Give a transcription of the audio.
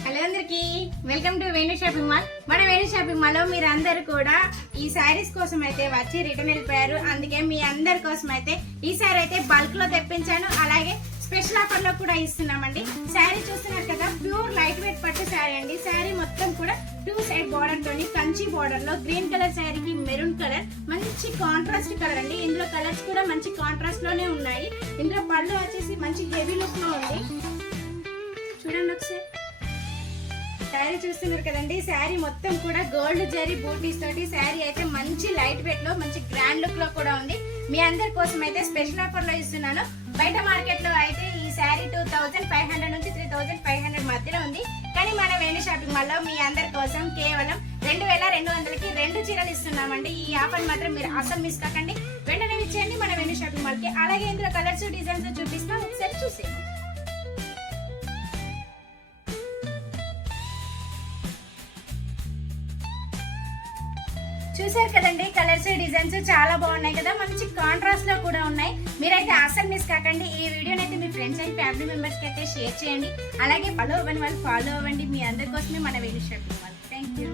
Hello అందరికి welcome to Venu shopping mall. మన Venu shopping mall లో మీరు అందరు కూడా ఈ శారీస్ కోసం అయితే వచ్చి రిటర్న్ వెళ్ళిపోయారు. అందుకే మీ అందరి కోసం అయితే ఈ సారీ అయితే బల్క్ లో తెప్పించాను. అలాగే స్పెషల్ ఆఫర్ లో కూడా ఇస్తున్నామండి. శారీ చూస్తున్నారు కదా, ప్యూర్ లైట్ వెయిట్ పట్టు శారీ అండి. శారీ మొత్తం కూడా 2 సైడ్ బార్డర్ తోని కంచి బార్డర్ లో గ్రీన్ కలర్ శారీకి మెరూన్ కలర్ మంచి కాంట్రాస్ట్ కలర్ అండి. ఇందులో కలర్స్ కూడా మంచి కాంట్రాస్ట్ లోనే ఉన్నాయి. ఇందులో పళ్ళు వచ్చేసి మంచి హెవీ లుక్ లో ఉంది. చూడండి ఒకసారి శారీ చూస్తున్నారు కదండి. శారీ మొత్తం కూడా గోల్డ్ జరీ బూటీస్ తోటి శారీ అయితే మంచి లైట్ వెయిట్ లో మంచి గ్రాండ్ లుక్ లో కూడా ఉంది. మీ అందరి కోసం అయితే స్పెషల్ ఆఫర్ లో ఇస్తున్నాను. బయట మార్కెట్ లో అయితే ఈ శారీ 2500 నుంచి 3500 మధ్యలో ఉంది. కానీ మన వేణు షాపింగ్ మాల్ లో మీ అందరి కోసం కేవలం 2200కి 2 చీరలు ఇస్తున్నామండి. ఈ ఆఫర్ మాత్రం మీరు అసలు మిస్ కాకండి. వెంటనే ఇచ్చేయండి మన వేణు షాపింగ్ మాల్ కి. అలాగే ఇందులో కలర్స్ డిజైన్స్ చూపిస్తా, ఒకసారి చూసేయండి. చూసారు కదండి, కలర్స్ డిజైన్స్ చాలా బాగున్నాయి కదా, మంచి కాంట్రాస్ట్ లో కూడా ఉన్నాయి. మీరైతే అసలు మిస్ కాకండి. ఈ వీడియోని అయితే మీ ఫ్రెండ్స్ అండ్ ఫ్యామిలీ మెంబర్స్ కి అయితే షేర్ చేయండి. అలాగే ఫాలో అవ్వండి, వాళ్ళు ఫాలో అవ్వండి. మీ అందరి కోసమే మన Venu shopping mall. Thank you.